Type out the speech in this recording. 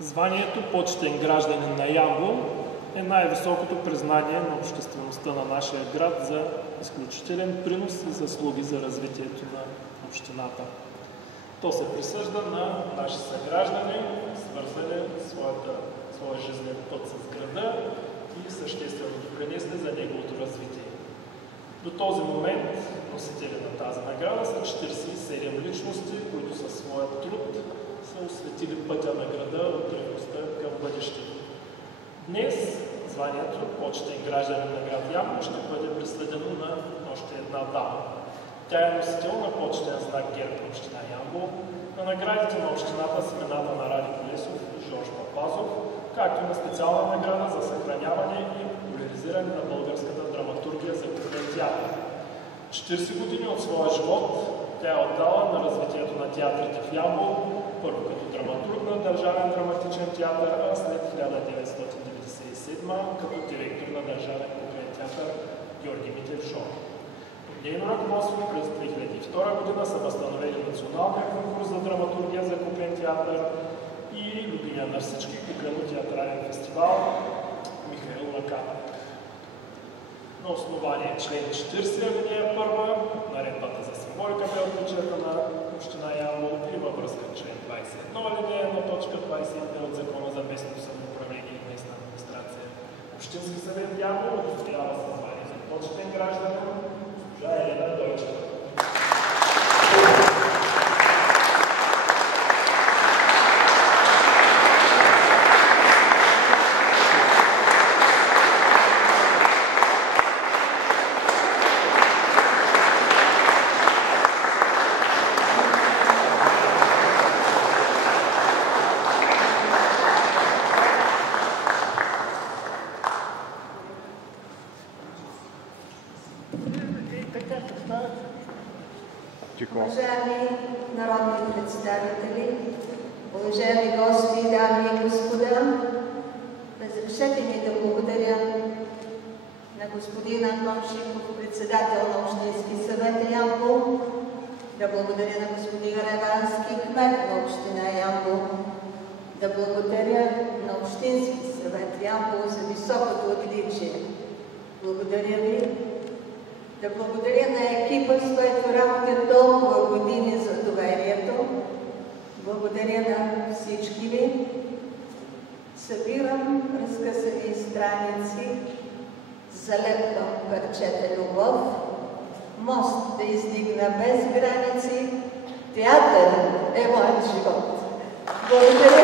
Званието почетен гражданин на Ямбол е най-високото признание на обществеността на нашия град за изключителен принос и заслуги за развитието на общината. То се присъжда на наши съграждани, свързали своя жизнен път с града и съществено допринесли за неговото развитие. До този момент носители на тази награда са 47 личности, които със своя труд са осветили пътя на града от древността към бъдещето. Днес званието почетен гражданин на град Ямбол ще бъде присъдено на още една дама. Тя е носител на почетен знак ГЕРБ на община Ямбол, на наградите на общината с имената на Ради Колесов и Жорж Папазов, както и на специална награда за съхраняване и популяризиране на българската драматургия за куклен театър. 40 години от своя живот тя е отдала на развитието на театрите в Ямбол, първо като драматург на Държавен драматичен театър, а след 1997 като директор на Държавен куклен театър Георги Митев Шор. Под нейно ръководство през 2002 година са възстановили националния конкурс за драматургия за куклен театър и любимия на всички куклено-театрален фестивал Михаил Лакан. На основание член 40 алинея 1, наредбата за символика бе от бюджета на община Ямбол и във връзка с член 21 алинея на точка 22 от Закона за местно самоуправление и местна администрация. Общински съвет Ямбол удостоява със звание за почетен гражданин госпожа Елена Дойчева. Уважаеми народни представители, уважаеми гости, дами и господа, разрешете ми да благодаря на господин Антон Шипов, председател на Общински съвет Ямбол, да благодаря на господин Ревански, кмет на община Ямбол, да благодаря на Общински съвет Ямбол за високото отличие. Благодаря ви. Да благодаря на екипа, с който работя толкова години за доверието. Благодаря на всички ви. Събирам разкъсани страници, залепвам парчета любов, мост да издигна без граници, театър е моят живот. Благодаря.